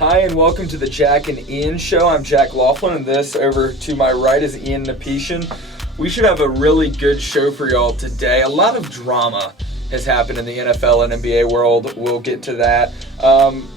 Hi, and welcome to the Jack and Ian Show. I'm Jack Laughlin, and this over to my right is Ian Napetian. We should have a really good show for y'all today. A lot of drama has happened in the NFL and NBA world. We'll get to that.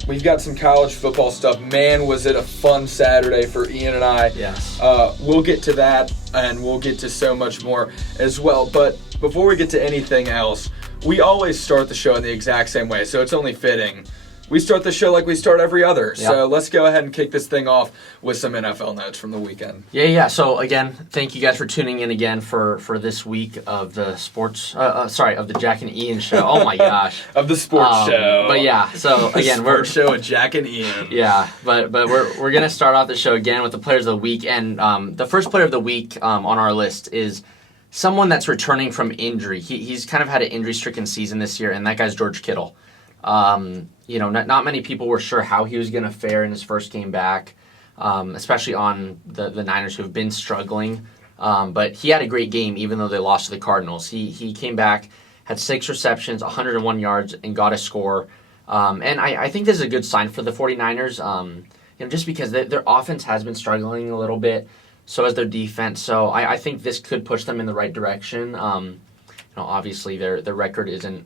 We've got some college football stuff. Man, was it a fun Saturday for Ian and I. Yes. We'll get to that, and we'll get to so much more as well. But before we get to anything else, we always start the show in the exact same way, so it's only fitting. We start the show like we start every other. Yep. So let's go ahead and kick this thing off with some NFL notes from the weekend. Yeah. So again, thank you guys for tuning in again for this week of the of the Jack and Ian Show. Oh my gosh. Of the sports show. But yeah, so again, we're show with Jack and Ian. Yeah, but we're gonna start off the show again with the players of the week, and the first player of the week on our list is someone that's returning from injury. He's kind of had an injury-stricken season this year, and that guy's George Kittle. Not many people were sure how he was going to fare in his first game back, especially on the Niners who have been struggling. But he had a great game even though they lost to the Cardinals. He came back, had 6 receptions, 101 yards, and got a score. And I think this is a good sign for the 49ers, just because their offense has been struggling a little bit, so has their defense. So I think this could push them in the right direction. Obviously their record isn't,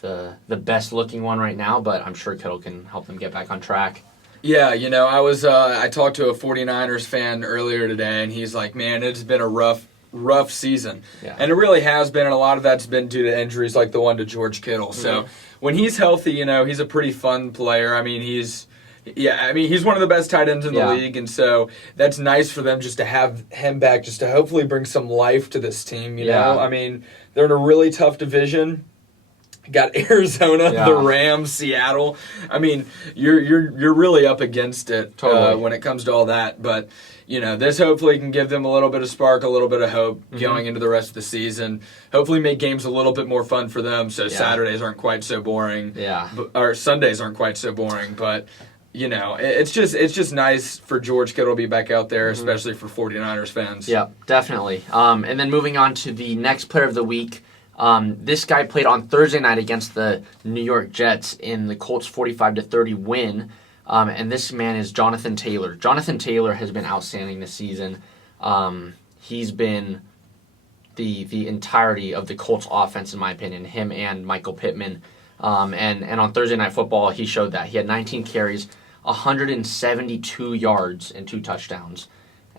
the best looking one right now, but I'm sure Kittle can help them get back on track. Yeah, I talked to a 49ers fan earlier today, and he's like, man, it's been a rough season. Yeah. And it really has been, and a lot of that's been due to injuries like the one to George Kittle. Mm-hmm. So when he's healthy, he's a pretty fun player. I mean, he's one of the best tight ends in the league, and so that's nice for them just to have him back, just to hopefully bring some life to this team, you know? I mean, they're in a really tough division. Got Arizona, the Rams, Seattle. I mean, you're really up against it when it comes to all that. But this hopefully can give them a little bit of spark, a little bit of hope going into the rest of the season. Hopefully, make games a little bit more fun for them, so Saturdays aren't quite so boring. Or Sundays aren't quite so boring. But it's just nice for George Kittle to be back out there, especially for 49ers fans. Yeah, definitely. And then moving on to the next player of the week. This guy played on Thursday night against the New York Jets in the Colts 45-30 win, and this man is Jonathan Taylor. Jonathan Taylor has been outstanding this season. He's been the entirety of the Colts offense, in my opinion, him and Michael Pittman. And on Thursday Night Football, he showed that. He had 19 carries, 172 yards, and 2 touchdowns.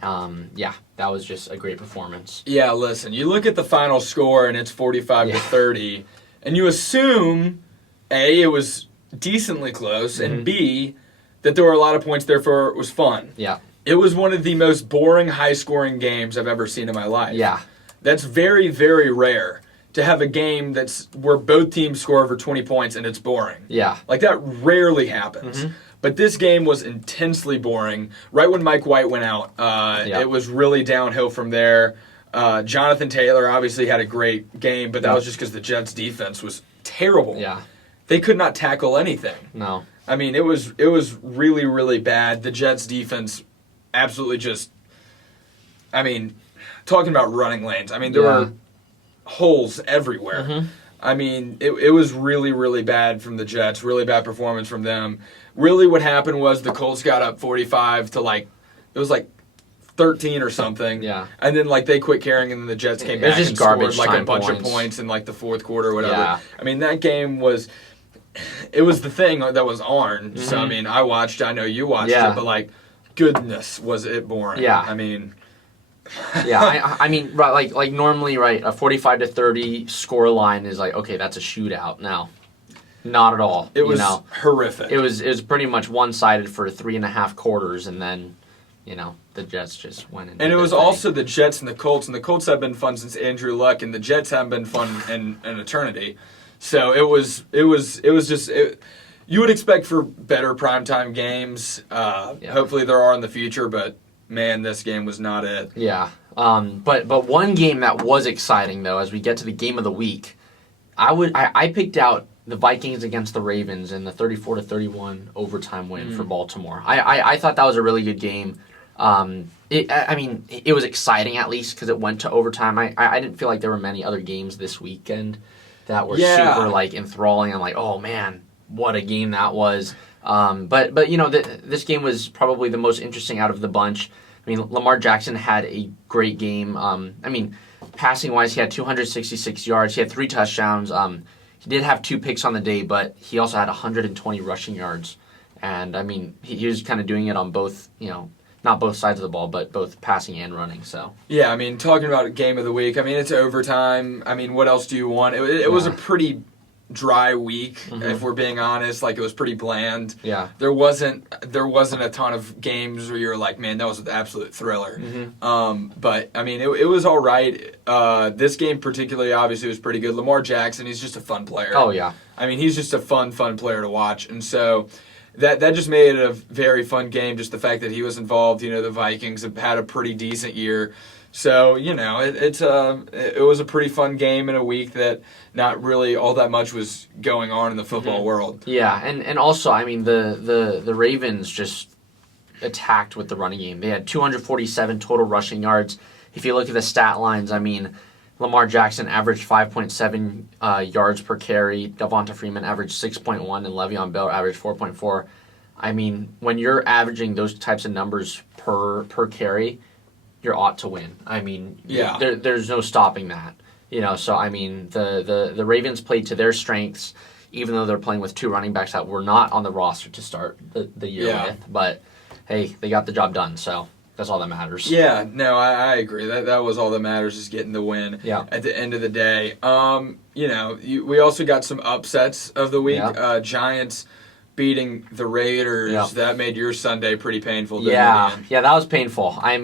That was just a great performance. Yeah, listen, you look at the final score and it's 45-30, and you assume, A, it was decently close, and B, that there were a lot of points, therefore it was fun. Yeah. It was one of the most boring, high-scoring games I've ever seen in my life. Yeah. That's very, very rare to have a game where both teams score over 20 points and it's boring. Yeah. Like, that rarely happens. But this game was intensely boring. Right when Mike White went out, it was really downhill from there. Jonathan Taylor obviously had a great game, but that was just because the Jets' defense was terrible. Yeah. They could not tackle anything. No. I mean, it was really, really bad. The Jets' defense absolutely just, talking about running lanes. There were holes everywhere. I mean, it was really, really bad from the Jets. Really bad performance from them. Really what happened was the Colts got up 45 to it was 13 or something. Yeah. And then they quit caring, and then the Jets came back and scored a bunch of points in the fourth quarter or whatever. Yeah. That game was the thing that was on. So I watched, I know you watched it, but goodness was it boring. Yeah. Normally, a 45-30 score line is okay, that's a shootout. No, not at all. It was horrific. It was pretty much one-sided for 3.5 quarters, and then, the Jets just went in. And it was also the Jets and the Colts have been fun since Andrew Luck, and the Jets haven't been fun in an eternity. So it was just. You would expect for better primetime games. Hopefully there are in the future, but. Man, this game was not it. Yeah. But one game that was exciting, though, as we get to the game of the week, I picked out the Vikings against the Ravens in the 34-31 overtime win for Baltimore. I thought that was a really good game. It was exciting, at least, because it went to overtime. I didn't feel like there were many other games this weekend that were super, enthralling. I'm like, oh, man, what a game that was. But this game was probably the most interesting out of the bunch. I mean, Lamar Jackson had a great game. Passing wise, he had 266 yards. He had 3 touchdowns. He did have 2 picks on the day, but he also had 120 rushing yards. And he was kind of doing it on both, not both sides of the ball, but both passing and running. So yeah, talking about game of the week. It's overtime. What else do you want? It was a pretty dry week, if we're being honest. Like, it was pretty bland. Yeah, there wasn't a ton of games where you're like, man, that was an absolute thriller. But it was all right. This game particularly, obviously, was pretty good. Lamar Jackson, he's just a fun player. Oh yeah, he's just a fun player to watch, and so that just made it a very fun game. Just the fact that he was involved. The Vikings have had a pretty decent year. So, it was a pretty fun game in a week that not really all that much was going on in the football world. Yeah, and also, the Ravens just attacked with the running game. They had 247 total rushing yards. If you look at the stat lines, Lamar Jackson averaged 5.7 yards per carry. Devonta Freeman averaged 6.1, and Le'Veon Bell averaged 4.4. When you're averaging those types of numbers per carry, you ought to win. There's no stopping that. So the Ravens played to their strengths, even though they're playing with 2 running backs that were not on the roster to start the year with. But hey, they got the job done, so that's all that matters. Yeah, no, I agree. That was all that matters, is getting the win at the end of the day. We also got some upsets of the week. Yeah. Giants beating the Raiders. Yeah. That made your Sunday pretty painful. Yeah, that was painful. I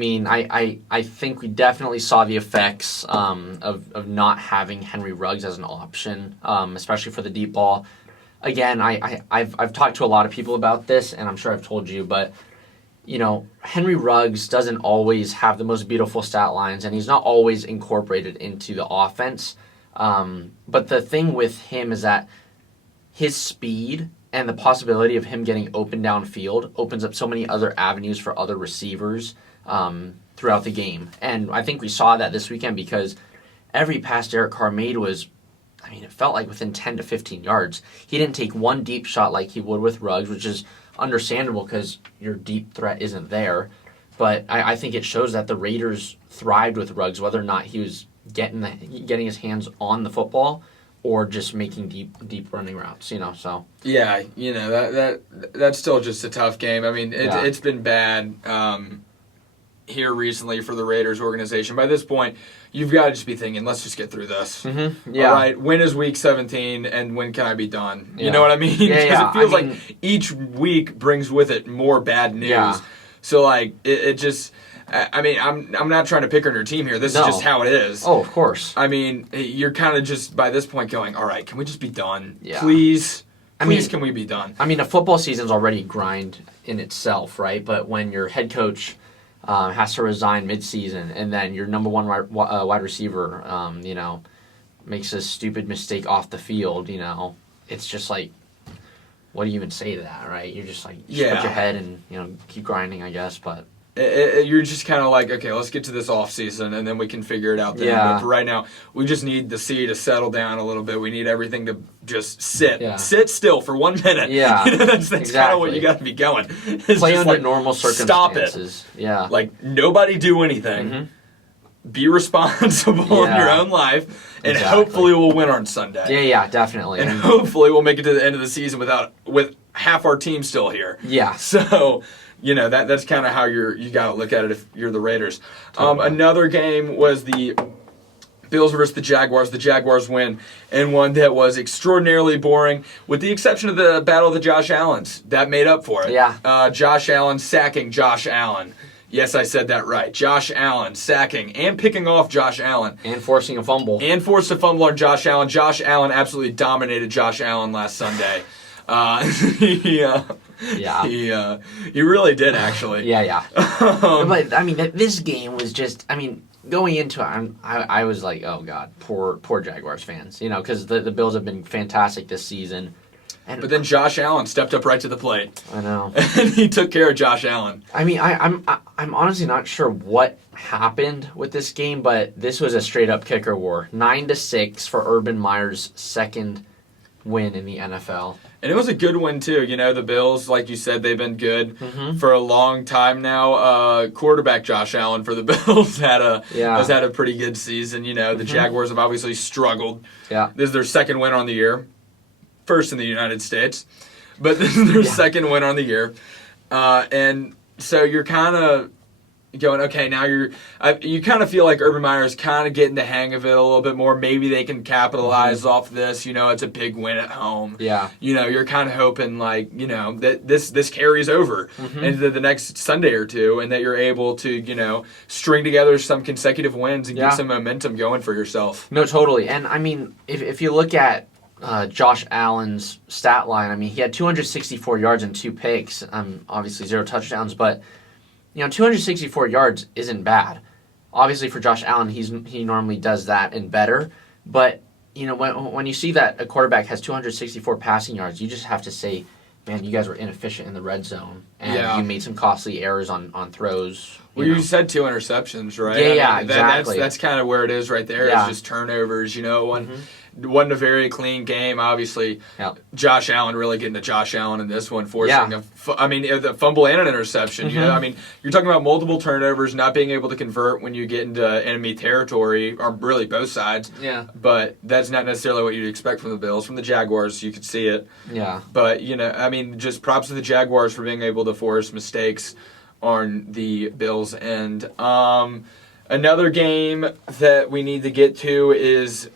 think we definitely saw the effects of not having Henry Ruggs as an option, especially for the deep ball. Again, I've talked to a lot of people about this, and I'm sure I've told you, but Henry Ruggs doesn't always have the most beautiful stat lines, and he's not always incorporated into the offense. But the thing with him is that his speed and the possibility of him getting open downfield opens up so many other avenues for other receivers throughout the game. And I think we saw that this weekend, because every pass Derek Carr made was, it felt like within 10 to 15 yards. He didn't take one deep shot like he would with Ruggs, which is understandable because your deep threat isn't there. But I think it shows that the Raiders thrived with Ruggs, whether or not he was getting his hands on the football or just making deep running routes, so. Yeah, that's still just a tough game. It's been bad here recently for the Raiders organization. By this point, you've got to just be thinking, let's just get through this. Yeah. All right, when is week 17, and when can I be done? Yeah. You know what I mean? Yeah, Because it feels like each week brings with it more bad news. Yeah. So, it just... I'm not trying to pick on your team here. This is just how it is. Oh, of course. You're kind of just, by this point, going, all right, can we just be done? Yeah. Please, can we be done? A football season's already grind in itself, right? But when your head coach has to resign mid-season, and then your number one wide receiver, makes a stupid mistake off the field, it's just like, what do you even say to that, right? You're just like, put your head and, keep grinding, I guess, but... You're just kind of like, okay, let's get to this off season, and then we can figure it out then. Yeah. But for right now, we just need the sea to settle down a little bit. We need everything to just sit still for 1 minute. Yeah, that's kind of what you got to be going. It's play just under normal circumstances. Stop it. Yeah, like nobody do anything. Be responsible in your own life, and hopefully we'll win on Sunday. Yeah, definitely. And hopefully we'll make it to the end of the season with half our team still here. Yeah. So. That's kind of how you got to look at it if you're the Raiders. Another game was the Bills versus the Jaguars. The Jaguars win, and one that was extraordinarily boring, with the exception of the battle of the Josh Allens. That made up for it. Yeah. Josh Allen sacking Josh Allen. Yes, I said that right. Josh Allen sacking and picking off Josh Allen. And forcing a fumble. And forced a fumble on Josh Allen. Josh Allen absolutely dominated Josh Allen last Sunday. He really did, actually. Yeah. But this game was just. Going into it, I was like, oh god, poor Jaguars fans, because the Bills have been fantastic this season. But then Josh Allen stepped up right to the plate. I know, and he took care of Josh Allen. I'm honestly not sure what happened with this game, but this was a straight up kicker war. 9-6 for Urban Meyer's second win in the NFL. And it was a good win, too. You know, the Bills, like you said, they've been good for a long time now. Quarterback Josh Allen for the Bills has had a pretty good season. You know, the Jaguars have obviously struggled. Yeah. This is their second win on the year. First in the United States. But this is their second win on the year. And so you're kind of going, okay, now you kind of feel like Urban Meyer is kind of getting the hang of it a little bit more. Maybe they can capitalize off this. You know, it's a big win at home. Yeah. You know, you're kind of hoping, like, you know, that this carries over into the next Sunday or two, and that you're able to, you know, string together some consecutive wins and get some momentum going for yourself. No, totally. And, I mean, if you look at Josh Allen's stat line, I mean, he had 264 yards and 2 picks, obviously 0 touchdowns, but 264 yards isn't bad. Obviously, for Josh Allen, he normally does that and better. But when you see that a quarterback has 264 passing yards, you just have to say, man, you guys were inefficient in the red zone, and you made some costly errors on throws. You said 2 interceptions, right? Yeah, exactly. That's kind of where it is right there. It's just turnovers. Wasn't a very clean game, obviously. Yeah. Josh Allen really getting to Josh Allen in this one, forcing the fumble and an interception. You know, I mean, you're talking about multiple turnovers, not being able to convert when you get into enemy territory, or really both sides. Yeah. But that's not necessarily what you'd expect from the Bills. From the Jaguars, you could see it. Yeah. But, I mean, just props to the Jaguars for being able to force mistakes on the Bills' end. Another game that we need to get to is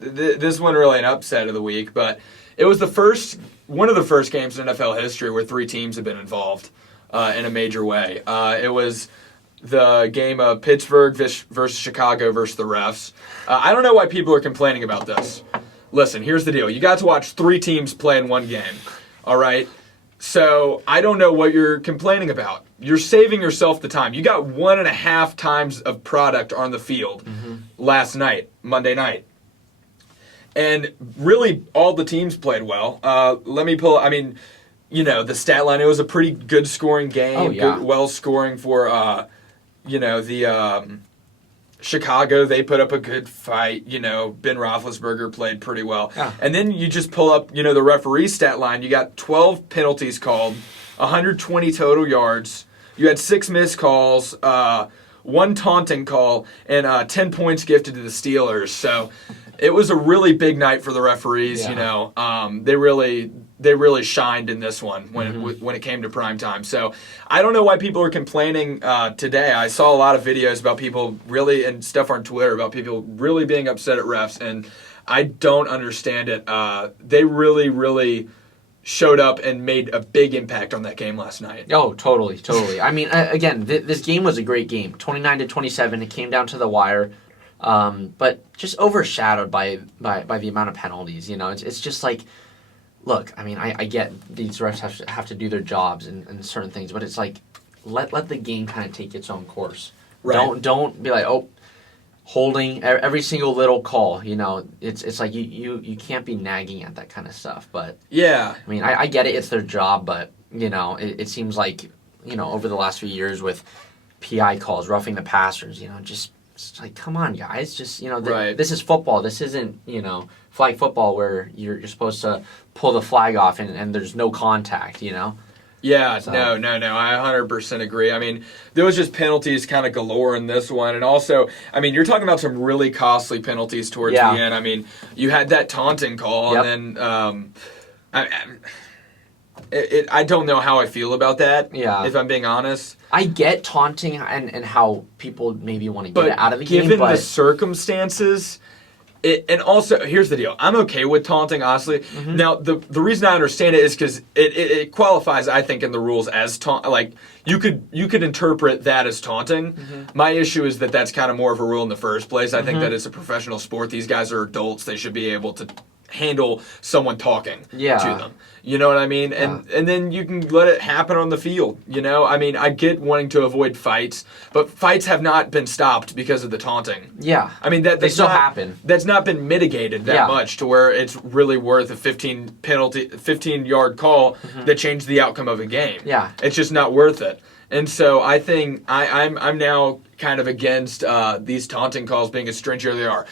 this one really an upset of the week, but it was one of the first games in NFL history where 3 teams have been involved in a major way. It was the game of Pittsburgh versus Chicago versus the refs. I don't know why people are complaining about this. Listen, here's the deal. You got to watch 3 teams play in one game, all right? So I don't know what you're complaining about. You're saving yourself the time. You got 1.5 times of product on the field last night, Monday night. And really, all the teams played well. Let me pull. I mean, the stat line. It was a pretty good scoring game. Oh, yeah. Good, well scoring for the Chicago. They put up a good fight. Ben Roethlisberger played pretty well. Yeah. And then you just pull up, the referee stat line. You got 12 penalties called, 120 total yards. You had 6 missed calls, 1 taunting call, and 10 points gifted to the Steelers. So it was a really big night for the referees. Yeah. They really shined in this one when it came to prime time. So I don't know why people are complaining today. I saw a lot of videos about people really, and stuff on Twitter about people really being upset at refs, and I don't understand it. They really, really showed up and made a big impact on that game last night. Oh, totally. I mean, again, this game was a great game. 29-27. It came down to the wire. But just overshadowed by the amount of penalties. It's just like, look, I mean, I get these refs have to do their jobs and certain things, but it's like, let the game kind of take its own course. Right. Don't be like, holding every single little call. It's like you can't be nagging at that kind of stuff. But yeah, I mean, I get it. It's their job, but it seems like over the last few years with PI calls, roughing the passers, it's like, come on, guys. Just, right. This is football. This isn't, flag football where you're supposed to pull the flag off and there's no contact, Yeah, so. No. I 100% agree. I mean, there was just penalties kind of galore in this one. And also, I mean, you're talking about some really costly penalties towards the end. I mean, you had that taunting call, and then I don't know how I feel about that, if I'm being honest. I get taunting and how people maybe want to get it out of the game. Given the circumstances, and also, here's the deal. I'm okay with taunting, honestly. Mm-hmm. Now, the reason I understand it is because it qualifies, I think, in the rules as taunt. Like, you could interpret that as taunting. Mm-hmm. My issue is that that's kind of more of a rule in the first place. I think that it's a professional sport. These guys are adults. They should be able to handle someone talking to them. You know what I mean? And then you can let it happen on the field, I mean, I get wanting to avoid fights, but fights have not been stopped because of the taunting. Yeah. I mean, they still happen. That's not been mitigated that much to where it's really worth a 15-yard call that changed the outcome of a game. Yeah. It's just not worth it. And so I think I'm now kind of against these taunting calls being as stringent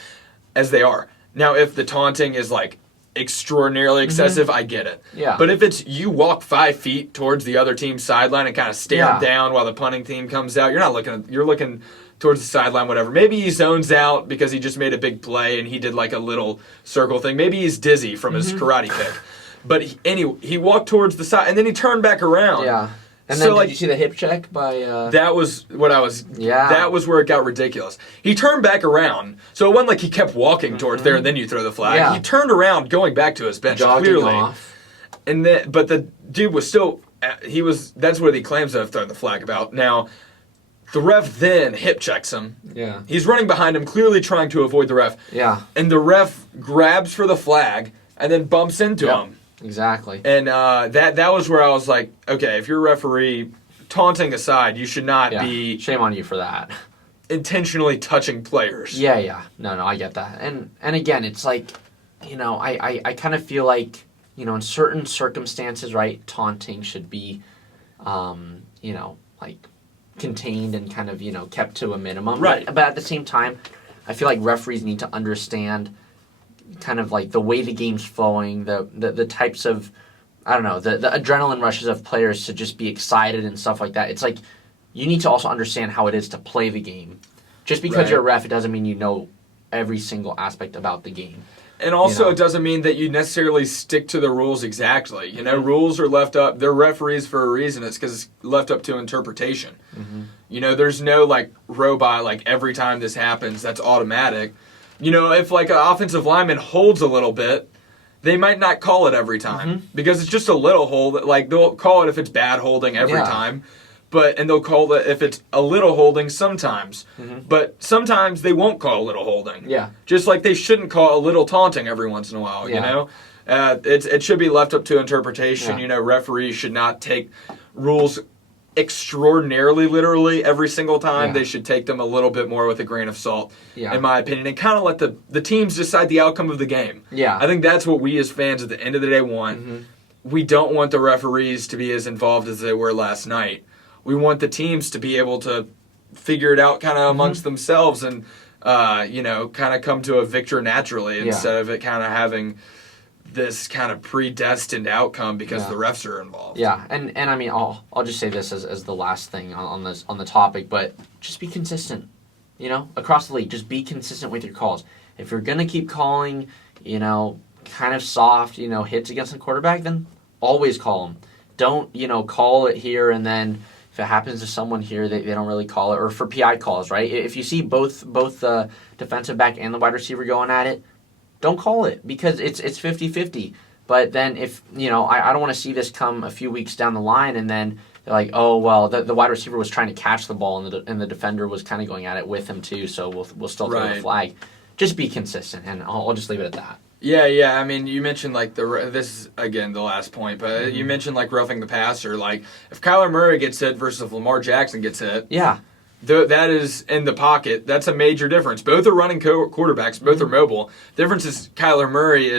as they are. Now, if the taunting is like extraordinarily excessive, I get it. Yeah. But if it's you walk 5 feet towards the other team's sideline and kind of stare down while the punting team comes out, you're looking towards the sideline, whatever. Maybe he zones out because he just made a big play and he did like a little circle thing. Maybe he's dizzy from his karate kick. But he walked towards the side and then he turned back around. Yeah. And then did you see the hip check by... That was what I was... Yeah. That was where it got ridiculous. He turned back around, so it wasn't like he kept walking towards there and then you throw the flag. Yeah. He turned around going back to his bench, jogging clearly. Off. And then, but the dude was still... That's what he claims to have thrown the flag about. Now, the ref then hip checks him. Yeah. He's running behind him, clearly trying to avoid the ref. Yeah. And the ref grabs for the flag and then bumps into him. Exactly. And that was where I was like, okay, if you're a referee, taunting aside, you should not be... Shame on you for that. Intentionally touching players. Yeah. No, I get that. And again, it's like, I kind of feel like, in certain circumstances, right, taunting should be, like contained and kind of, kept to a minimum. Right. But at the same time, I feel like referees need to understand kind of like the way the game's flowing, the types of, I don't know, the adrenaline rushes of players to just be excited and stuff like that. It's like you need to also understand how it is to play the game. Just because you're a ref, it doesn't mean you know every single aspect about the game. And also, it doesn't mean that you necessarily stick to the rules exactly. Rules are left up. They're referees for a reason. It's because it's left up to interpretation. Mm-hmm. There's no, like, robot, like, every time this happens, that's automatic. If, like, an offensive lineman holds a little bit, they might not call it every time. Because it's just a little hold. Like, they'll call it if it's bad holding every time. And they'll call it if it's a little holding sometimes. But sometimes they won't call a little holding. Yeah. Just like they shouldn't call a little taunting every once in a while, It should be left up to interpretation. Yeah. Referees should not take rules extraordinarily literally every single time. They should take them a little bit more with a grain of salt, in my opinion, and kind of let the teams decide the outcome of the game. Yeah. I think that's what we as fans at the end of the day want. We don't want the referees to be as involved as they were last night. We want the teams to be able to figure it out kind of amongst themselves and, kind of come to a victor naturally instead of it kind of having this kind of predestined outcome because the refs are involved. Yeah, and I mean, I'll just say this as the last thing on the topic, but just be consistent, across the league. Just be consistent with your calls. If you're going to keep calling, kind of soft, hits against the quarterback, then always call them. Don't, call it here and then... If it happens to someone here, they don't really call it. Or for PI calls, right? If you see both the defensive back and the wide receiver going at it, don't call it because it's 50-50. But then if, I don't want to see this come a few weeks down the line and then they're like, oh, well, the wide receiver was trying to catch the ball and the defender was kind of going at it with him too, so we'll still throw the flag. Just be consistent, and I'll just leave it at that. Yeah. I mean, you mentioned, like, this is, again, the last point, but you mentioned, like, roughing the passer. Like, if Kyler Murray gets hit versus if Lamar Jackson gets hit, that is in the pocket. That's a major difference. Both are running quarterbacks. Both are mobile. The difference is Kyler Murray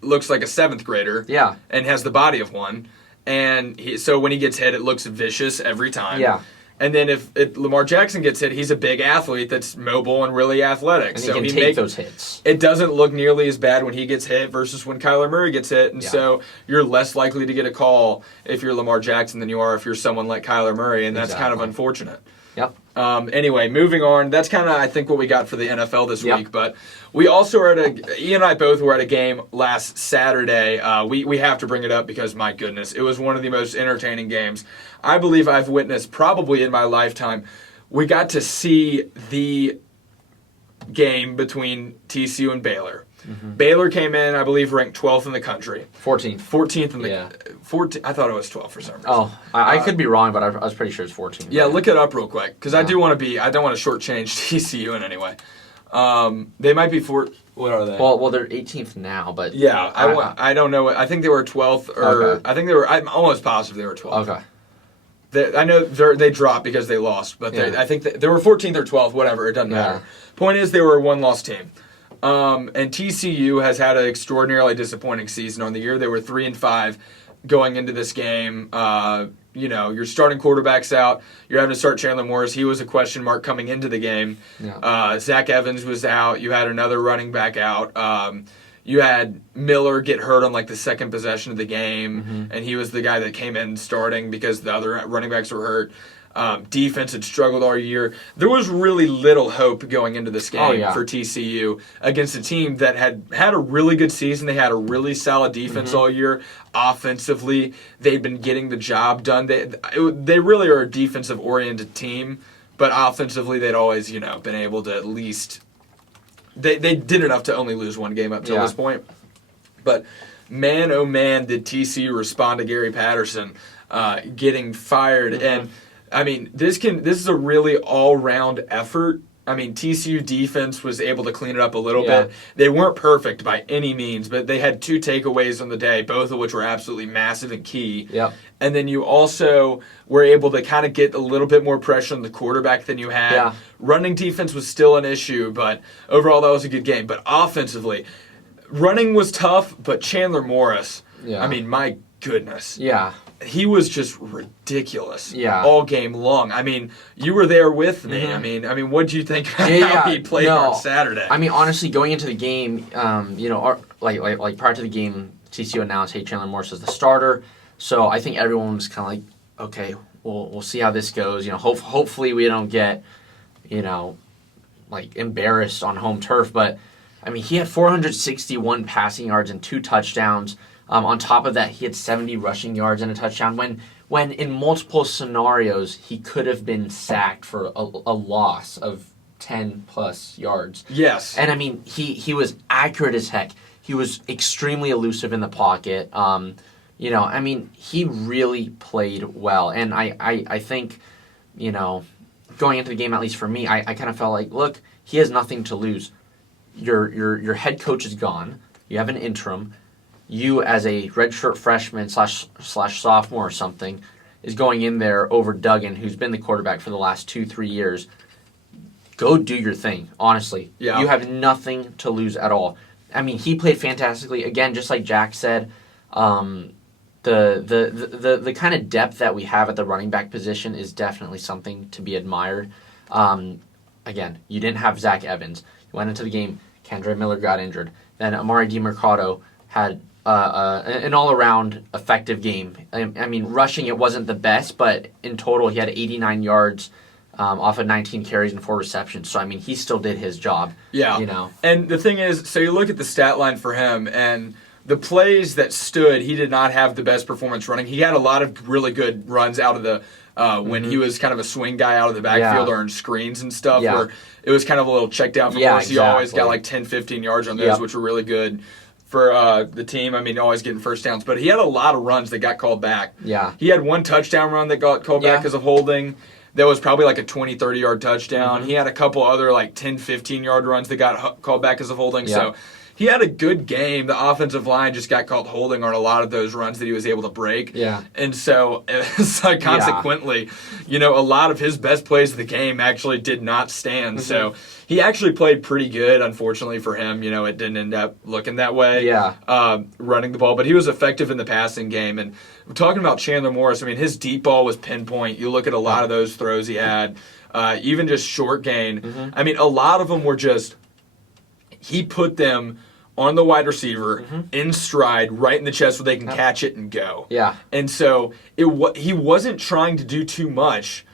looks like a 7th grader and has the body of one. And so when he gets hit, it looks vicious every time. Yeah. And then if Lamar Jackson gets hit, he's a big athlete that's mobile and really athletic. And so he can take those hits. It doesn't look nearly as bad when he gets hit versus when Kyler Murray gets hit. And so you're less likely to get a call if you're Lamar Jackson than you are if you're someone like Kyler Murray. And that's kind of unfortunate. Yep. Anyway, moving on. That's kind of, I think, what we got for the NFL this week. But we also were Ian and I both were at a game last Saturday. We have to bring it up because, my goodness, it was one of the most entertaining games I believe I've witnessed probably in my lifetime. We got to see the game between TCU and Baylor. Baylor came in, I believe, ranked 12th in the country. 14th in the 14th. I thought it was 12 for some reason. Oh, I could be wrong, but I was pretty sure it's 14. Yeah, look it up real quick because I don't want to shortchange TCU in any way. They might be what are they? Well, they're 18th now, but I don't know. I think they were 12th, or I think they were. I'm almost positive they were 12th. Okay. I know they dropped because they lost, but I think they were 14th or 12th, whatever. It doesn't matter. Point is, they were a one-loss team. And TCU has had an extraordinarily disappointing season on the year. They were 3-5 going into this game. Your starting quarterback's out. You're having to start Chandler Morris. He was a question mark coming into the game. Zach Evans was out. You had another running back out. you had Miller get hurt on like the second possession of the game, and he was the guy that came in starting because the other running backs were hurt. Defense had struggled all year. There was really little hope going into this game for TCU against a team that had a really good season. They had a really solid defense all year. Offensively, they'd been getting the job done. They really are a defensive-oriented team, but offensively, they'd always been able to at least they did enough to only lose one game up till this point. But man, oh man, did TCU respond to Gary Patterson getting fired and. I mean, this is a really all-round effort. I mean, TCU defense was able to clean it up a little bit. They weren't perfect by any means, but they had 2 takeaways on the day, both of which were absolutely massive and key. Yep. And then you also were able to kind of get a little bit more pressure on the quarterback than you had. Yeah. Running defense was still an issue, but overall that was a good game. But offensively, running was tough, but Chandler Morris, I mean, my goodness. Yeah. He was just ridiculous all game long. I mean, you were there with me. I mean, what did you think about how he played on Saturday? I mean, honestly, going into the game, like prior to the game, TCU announced, hey, Chandler Morris is the starter. So I think everyone was kind of like, okay, we'll see how this goes. Hopefully we don't get, like embarrassed on home turf. But I mean, he had 461 passing yards and 2 touchdowns. On top of that, he had 70 rushing yards and a touchdown. When in multiple scenarios, he could have been sacked for a loss of 10-plus yards. Yes. And, I mean, he was accurate as heck. He was extremely elusive in the pocket. I mean, he really played well. And I think, going into the game, at least for me, I kind of felt like, look, he has nothing to lose. Your head coach is gone. You have an interim. You, as a redshirt freshman slash sophomore or something, is going in there over Duggan, who's been the quarterback for the last 2-3 years. Go do your thing, honestly. Yeah. You have nothing to lose at all. I mean, he played fantastically. Again, just like Jack said, the kind of depth that we have at the running back position is definitely something to be admired. Again, you didn't have Zach Evans. You went into the game, Kendre Miller got injured. Then Amari DiMercado had an all-around effective game. I mean, rushing it wasn't the best, but in total he had 89 yards off of 19 carries and 4 receptions. So, I mean, he still did his job. Yeah. And the thing is, so you look at the stat line for him, and the plays that stood, he did not have the best performance running. He had a lot of really good runs out of the when he was kind of a swing guy out of the backfield or in screens and stuff where it was kind of a little check down for Morris. He always got like 10, 15 yards on those, which were really good for the team. I mean, always getting first downs. But he had a lot of runs that got called back. Yeah. He had 1 touchdown run that got called back because of holding. That was probably like a 20, 30-yard touchdown. He had a couple other like 10, 15-yard runs that got called back as of holding. So he had a good game. The offensive line just got called holding on a lot of those runs that he was able to break. Yeah. And so consequently, a lot of his best plays of the game actually did not stand. So he actually played pretty good. Unfortunately for him, it didn't end up looking that way. Yeah. Running the ball, but he was effective in the passing game. And we're talking about Chandler Morris. I mean, his deep ball was pinpoint. You look at a lot of those throws he had, even just short gain. I mean, a lot of them were just he put them on the wide receiver in stride, right in the chest, where they can catch it and go. Yeah. And so he wasn't trying to do too much.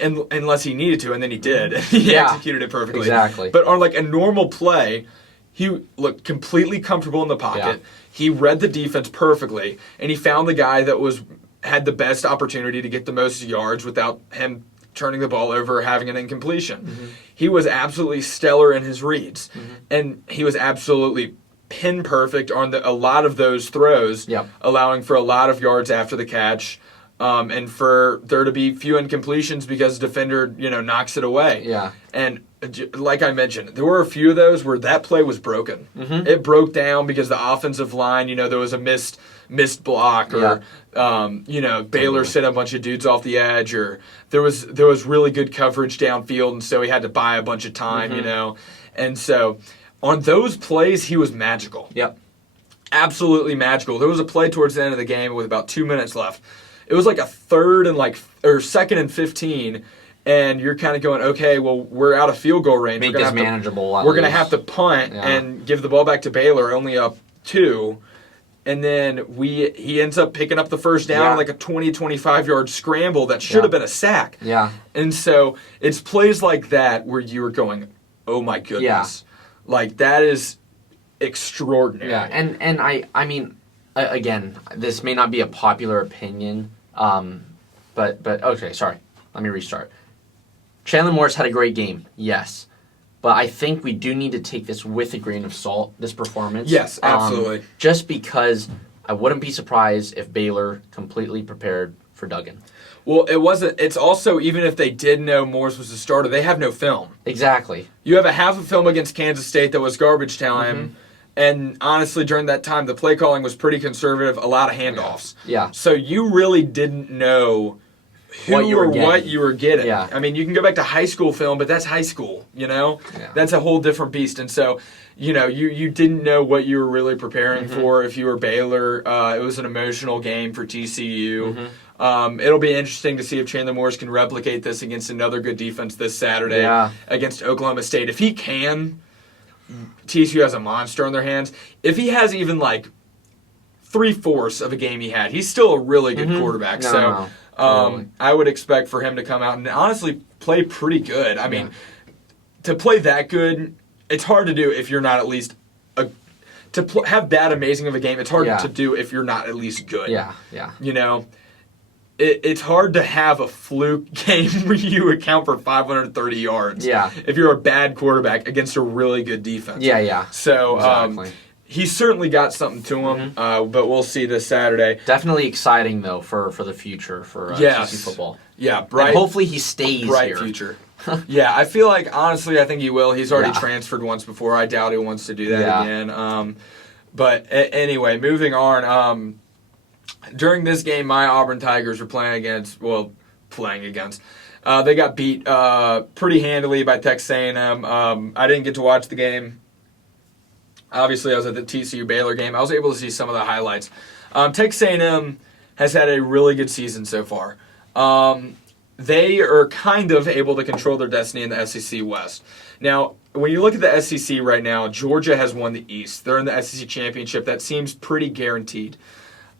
Unless he needed to, and then he did. He executed it perfectly. Exactly. But on like a normal play, he looked completely comfortable in the pocket. Yeah. He read the defense perfectly, and he found the guy that had the best opportunity to get the most yards without him turning the ball over or having an incompletion. He was absolutely stellar in his reads, and he was absolutely pin perfect on a lot of those throws, allowing for a lot of yards after the catch. And for there to be few incompletions because the defender, knocks it away. Yeah. And like I mentioned, there were a few of those where that play was broken. It broke down because the offensive line, there was a missed block or, Baylor sent a bunch of dudes off the edge or there was really good coverage downfield and so he had to buy a bunch of time, And so on those plays, he was magical. Yep. Absolutely magical. There was a play towards the end of the game with about 2 minutes left. It was like a 2nd and 15, and you're kind of going, okay, well, we're out of field goal range. Make this manageable. We're going to have to punt and give the ball back to Baylor, only up 2. And then he ends up picking up the first down on like a 20, 25-yard scramble that should have been a sack. Yeah. And so it's plays like that where you're going, oh, my goodness. Yeah. Like, that is extraordinary. Yeah, and I mean, again, this may not be a popular opinion, but okay, sorry. Let me restart. Chandler Morris had a great game, yes. But I think we do need to take this with a grain of salt, this performance. Yes, absolutely. Just because I wouldn't be surprised if Baylor completely prepared for Duggan. Well, it wasn't. It's also, even if they did know Morris was the starter, they have no film. Exactly. You have a half of film against Kansas State that was garbage time. Mm-hmm. And honestly, during that time, the play calling was pretty conservative, a lot of handoffs. Yeah. So you really didn't know what you were getting. Yeah. I mean, you can go back to high school film, but that's high school, Yeah. That's a whole different beast. And so, you didn't know what you were really preparing for if you were Baylor. It was an emotional game for TCU. It'll be interesting to see if Chandler Morris can replicate this against another good defense this Saturday against Oklahoma State. If he can, TCU has a monster on their hands. If he has even like 3/4 of a game he had, he's still a really good quarterback. I would expect for him to come out and honestly play pretty good. I mean, to play that good, it's hard to do if you're not at least have that amazing of a game. It's hard to do if you're not at least good. Yeah. It's hard to have a fluke game where you account for 530 yards. Yeah. If you're a bad quarterback against a really good defense. Yeah. So, exactly. He's certainly got something to him, but we'll see this Saturday. Definitely exciting, though, for the future for TCU football. Yeah, bright. And hopefully he stays bright here. Future. Yeah, I feel like, honestly, I think he will. He's already transferred once before. I doubt he wants to do that again. But anyway, moving on. During this game, my Auburn Tigers were playing against. They got beat pretty handily by Texas A&M. I didn't get to watch the game. Obviously, I was at the TCU Baylor game. I was able to see some of the highlights. Texas A&M has had a really good season so far. They are kind of able to control their destiny in the SEC West. Now, when you look at the SEC right now, Georgia has won the East. They're in the SEC Championship. That seems pretty guaranteed.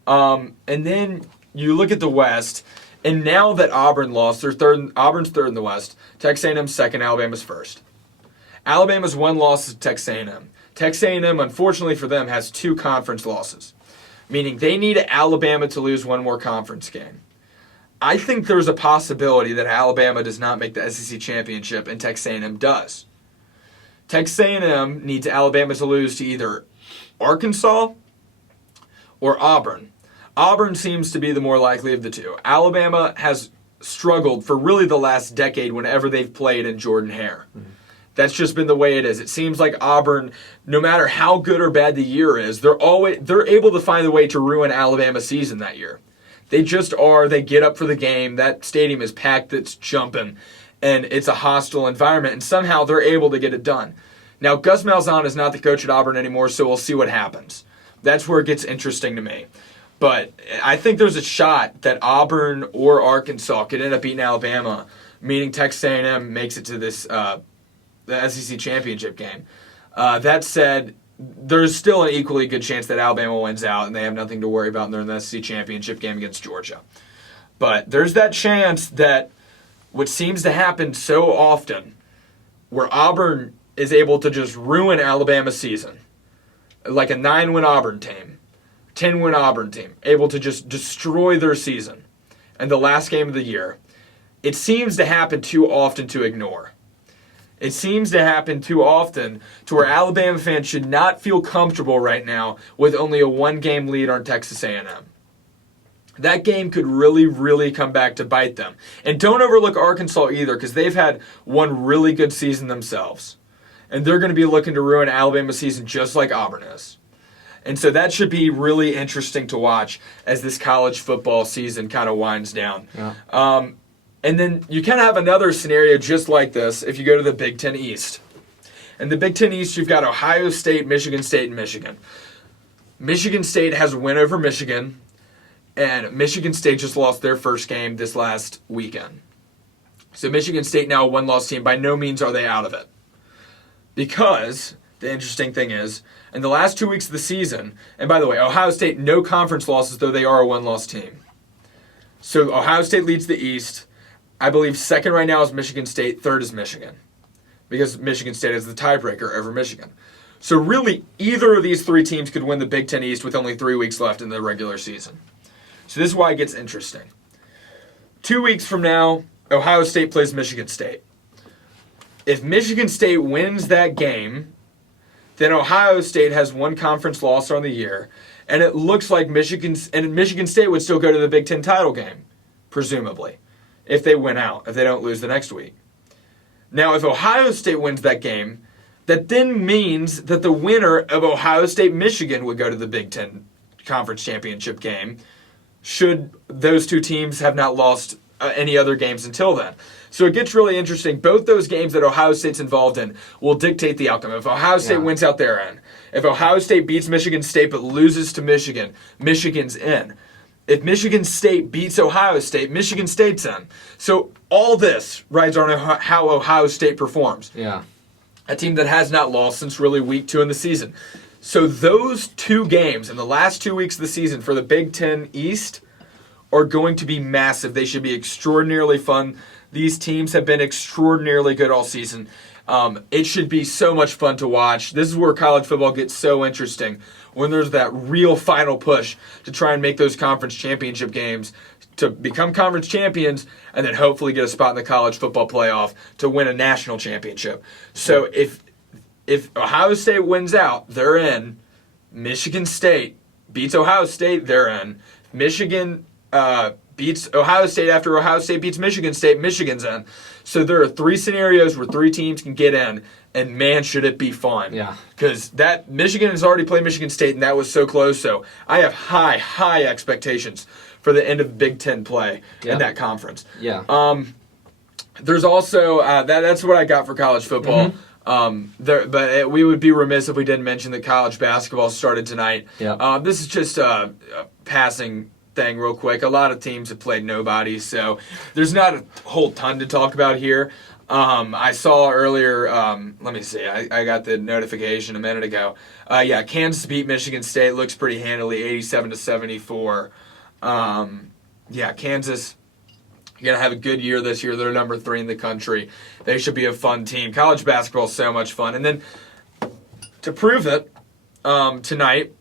And then you look at the West, and now that Auburn lost, Auburn's third in the West. Texas A&M's second, Alabama's first. Alabama's one loss to Texas A&M. Texas A&M, unfortunately for them, has 2 conference losses, meaning they need Alabama to lose one more conference game. I think there's a possibility that Alabama does not make the SEC Championship and Texas A&M does. Texas A&M needs Alabama to lose to either Arkansas or Auburn. Auburn seems to be the more likely of the two. Alabama has struggled for really the last decade whenever they've played in Jordan-Hare. That's just been the way it is. It seems like Auburn, no matter how good or bad the year is, they're able to find a way to ruin Alabama's season that year. They just are. They get up for the game. That stadium is packed. It's jumping. And it's a hostile environment. And somehow they're able to get it done. Now, Gus Malzahn is not the coach at Auburn anymore, so we'll see what happens. That's where it gets interesting to me. But I think there's a shot that Auburn or Arkansas could end up beating Alabama, meaning Texas A&M makes it to this the SEC Championship game. That said, there's still an equally good chance that Alabama wins out and they have nothing to worry about in their SEC Championship game against Georgia. But there's that chance that what seems to happen so often where Auburn is able to just ruin Alabama's season, like a 9-win Auburn team, 10-win Auburn team, able to just destroy their season in the last game of the year. It seems to happen too often to ignore. It seems to happen too often to where Alabama fans should not feel comfortable right now with only a 1-game lead on Texas A&M. That game could really, really come back to bite them. And don't overlook Arkansas either, because they've had one really good season themselves. And they're going to be looking to ruin Alabama's season just like Auburn is. And so that should be really interesting to watch as this college football season kind of winds down. Yeah. And then you kind of have another scenario just like this if you go to the Big Ten East. In the Big Ten East, you've got Ohio State, Michigan State, and Michigan. Michigan State has a win over Michigan, and Michigan State just lost their first game this last weekend. So Michigan State now a one-loss team. By no means are they out of it. Because the interesting thing is, in the last 2 weeks of the season, and by the way, Ohio State, no conference losses, though they are a one-loss team. So Ohio State leads the East. I believe second right now is Michigan State. Third is Michigan. Because Michigan State is the tiebreaker over Michigan. So really, either of these three teams could win the Big Ten East with only 3 weeks left in the regular season. So this is why it gets interesting. 2 weeks from now, Ohio State plays Michigan State. If Michigan State wins that game, then Ohio State has one conference loss on the year, and it looks like Michigan State would still go to the Big Ten title game, presumably, if they win out, if they don't lose the next week. Now, if Ohio State wins that game, that then means that the winner of Ohio State-Michigan would go to the Big Ten Conference Championship game, should those two teams have not lost any other games until then. So it gets really interesting. Both those games that Ohio State's involved in will dictate the outcome. If Ohio State wins out their end, if Ohio State beats Michigan State but loses to Michigan, Michigan's in. If Michigan State beats Ohio State, Michigan State's in. So all this rides on how Ohio State performs. Yeah. A team that has not lost since really week 2 in the season. So those two games in the last 2 weeks of the season for the Big Ten East are going to be massive. They should be extraordinarily fun. These teams have been extraordinarily good all season. It should be so much fun to watch. This is where college football gets so interesting, when there's that real final push to try and make those conference championship games, to become conference champions, and then hopefully get a spot in the college football playoff to win a national championship. So if Ohio State wins out, they're in. Michigan State beats Ohio State, they're in. Michigan beats Ohio State after Ohio State beats Michigan State, Michigan's in. So there are 3 scenarios where 3 teams can get in, and man, should it be fun. Yeah. Because that Michigan has already played Michigan State, and that was so close. So I have high expectations for the end of Big Ten play in that conference. Yeah. There's also that's what I got for college football. Mm-hmm. We would be remiss if we didn't mention that college basketball started tonight. Yeah. This is just a passing thing real quick. A lot of teams have played nobody, so there's not a whole ton to talk about here. I saw earlier, let me see, I got the notification a minute ago. Kansas beat Michigan State, looks pretty handily, 87-74. Kansas going to have a good year this year. They're number 3 in the country. They should be a fun team. College basketball is so much fun. And then to prove it, tonight,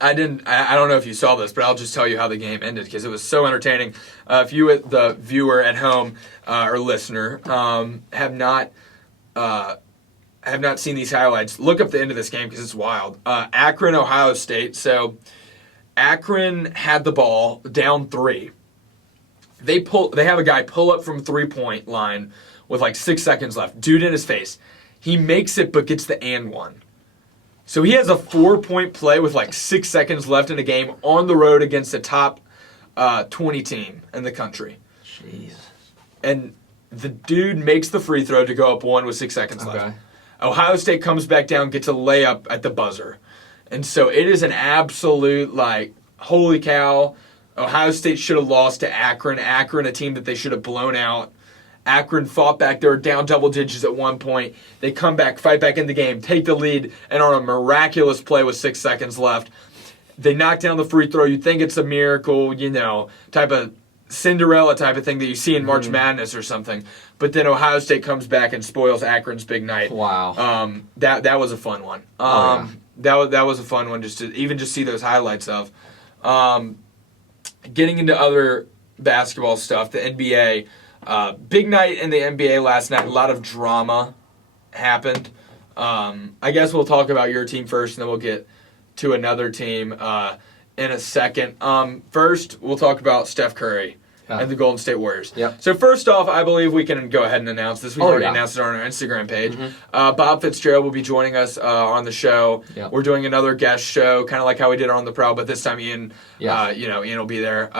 I don't know if you saw this, but I'll just tell you how the game ended because it was so entertaining. If you, the viewer at home or listener, have not seen these highlights, look up the end of this game because it's wild. Akron, Ohio State. So Akron had the ball down 3. They have a guy pull up from 3-point line with like 6 seconds left. Dude in his face. He makes it but gets the and one. So he has a 4-point play with like 6 seconds left in the game on the road against a top 20 team in the country. Jeez. And the dude makes the free throw to go up 1 with 6 seconds left. Ohio State comes back down, gets a layup at the buzzer. And so it is an absolute, like, holy cow. Ohio State should have lost to Akron. Akron, a team that they should have blown out. Akron fought back. They were down double digits at one point. They come back, fight back in the game, take the lead, and on a miraculous play with 6 seconds left, they knock down the free throw. You think it's a miracle, type of Cinderella type of thing that you see in March Madness or something. But then Ohio State comes back and spoils Akron's big night. Wow. That was a fun one. That was a fun one just to see those highlights of. Getting into other basketball stuff, the NBA. Big night in the NBA last night. A lot of drama happened. I guess we'll talk about your team first, and then we'll get to another team in a second. First, we'll talk about Steph Curry and the Golden State Warriors. Yep. So first off, I believe we can go ahead and announce this. We've already announced it on our Instagram page. Bob Fitzgerald will be joining us on the show. Yep. We're doing another guest show, kind of like how we did on the Prowl, but this time Ian will be there.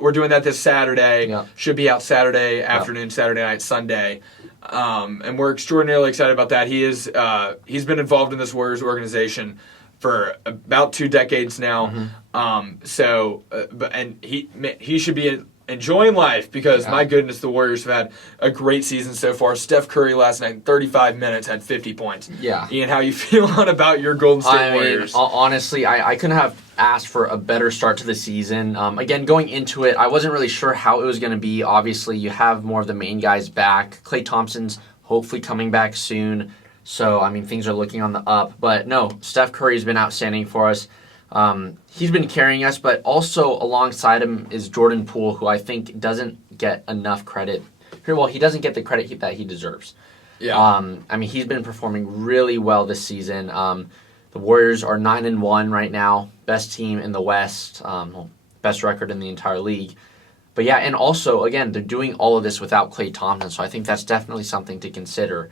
We're doing that this Saturday. Yeah. Should be out Saturday afternoon, Saturday night, Sunday. And we're extraordinarily excited about that. He's been involved in this Warriors organization for about 2 decades now. And he should be enjoying life because, my goodness, the Warriors have had a great season so far. Steph Curry last night, in 35 minutes, had 50 points. Yeah. Ian, how you feeling about your Golden State Warriors? Honestly, I couldn't have asked for a better start to the season. Again, going into it, I wasn't really sure how it was going to be. Obviously, you have more of the main guys back. Klay Thompson's hopefully coming back soon. So, I mean, things are looking on the up. But no, Steph Curry's been outstanding for us. He's been carrying us, but also alongside him is Jordan Poole, who I think doesn't get enough credit. Well, he doesn't get the credit that he deserves. Yeah. I mean, he's been performing really well this season. The Warriors are 9-1 right now, best team in the West, best record in the entire league. But yeah, and also, again, they're doing all of this without Klay Thompson, so I think that's definitely something to consider.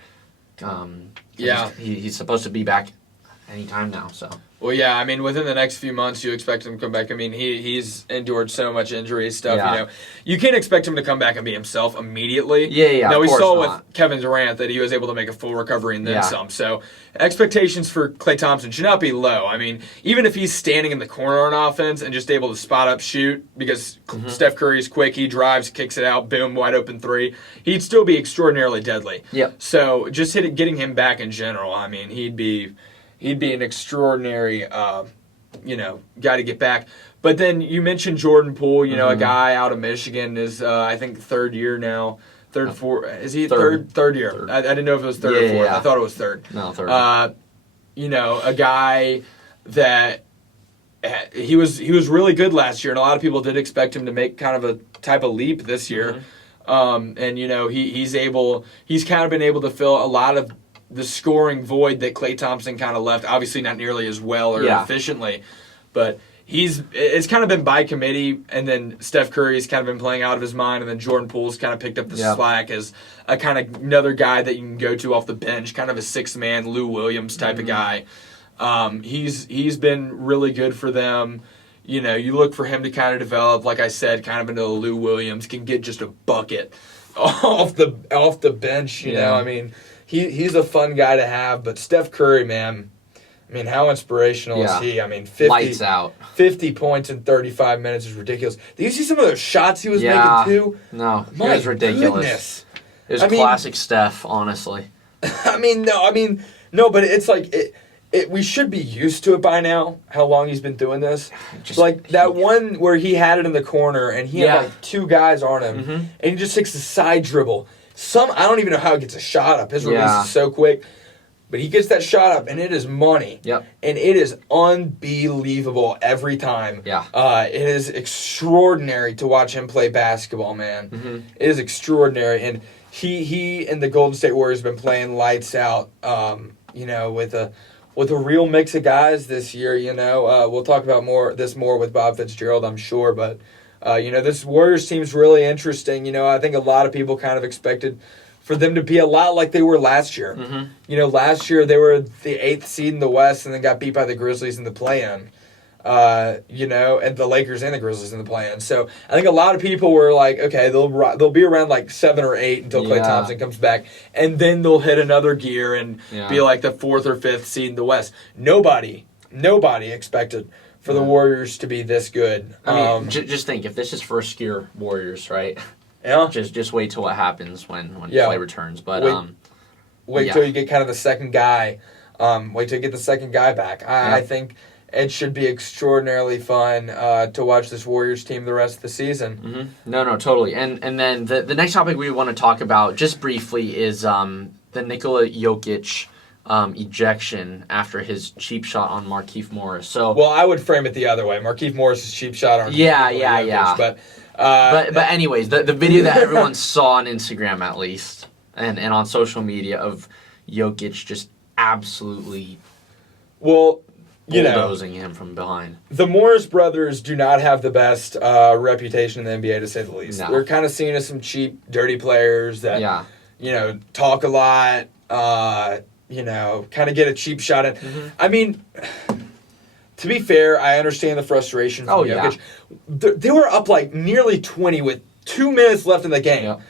He's supposed to be back anytime now, so. Well, yeah, I mean, within the next few months, you expect him to come back. I mean, he's endured so much injury stuff, you know. You can't expect him to come back and be himself immediately. Yeah, Now, we saw not. with Kevin Durant that he was able to make a full recovery and then some. So, expectations for Klay Thompson should not be low. I mean, even if he's standing in the corner on offense and just able to spot up shoot because Steph Curry's quick, he drives, kicks it out, boom, wide open three, he'd still be extraordinarily deadly. Yep. So, just getting him back in general, I mean, he'd be an extraordinary, guy to get back. But then you mentioned Jordan Poole, a guy out of Michigan is, I think, third year now. Is he third year? Third. I didn't know if it was third or fourth. Yeah. I thought it was third. No, third. A guy that he was really good last year, and a lot of people did expect him to make kind of a type of leap this year. He's kind of been able to fill a lot of the scoring void that Klay Thompson kind of left. Obviously not nearly as well or efficiently, but it's kind of been by committee, and then Steph Curry's kind of been playing out of his mind, and then Jordan Poole's kind of picked up the slack as a kind of another guy that you can go to off the bench, kind of a sixth-man Lou Williams type of guy. He's been really good for them. You look for him to kind of develop, like I said, kind of into a Lou Williams, can get just a bucket off the bench, you know. I mean, he's a fun guy to have, but Steph Curry, man, I mean, how inspirational is he? I mean, lights out. 50 points in 35 minutes is ridiculous. Did you see some of those shots he was making too? No, it was ridiculous. Goodness. It was classic Steph, honestly. No, but it's like we should be used to it by now, how long he's been doing this. That one where he had it in the corner and he had like two guys on him and he just takes the side dribble. I don't even know how he gets a shot up. His release is so quick. But he gets that shot up, and it is money. Yep. And it is unbelievable every time. Yeah. It is extraordinary to watch him play basketball, man. It is extraordinary. And he and the Golden State Warriors have been playing lights out, with a real mix of guys this year, We'll talk about more with Bob Fitzgerald, I'm sure. But, this Warriors team's really interesting. I think a lot of people kind of expected for them to be a lot like they were last year. Last year they were the 8th seed in the West and then got beat by the Grizzlies in the play-in. And the Lakers and the Grizzlies in the play-in. So I think a lot of people were like, okay, they'll be around like 7 or 8 until Klay Thompson comes back, and then they'll hit another gear and be like the 4th or 5th seed in the West. Nobody expected for the Warriors to be this good. I mean, just think, if this is first year Warriors, right? Yeah. Just wait till what happens when Klay returns. But wait till you get kind of the second guy. Wait till you get the second guy back. I think it should be extraordinarily fun to watch this Warriors team the rest of the season. No, totally. And then the next topic we want to talk about just briefly is the Nikola Jokic ejection after his cheap shot on Markieff Morris. So, well, I would frame it the other way. Markieff Morris' cheap shot on Jokic, But anyways, the video that everyone saw on Instagram, at least, and on social media, of Jokic just absolutely bulldozing him from behind. The Morris brothers do not have the best reputation in the NBA, to say the least. No. They're kind of seen as some cheap, dirty players that talk a lot, kind of get a cheap shot in. I mean, to be fair, I understand the frustration from Jokic. They were up like nearly 20 with 2 minutes left in the game. Yep.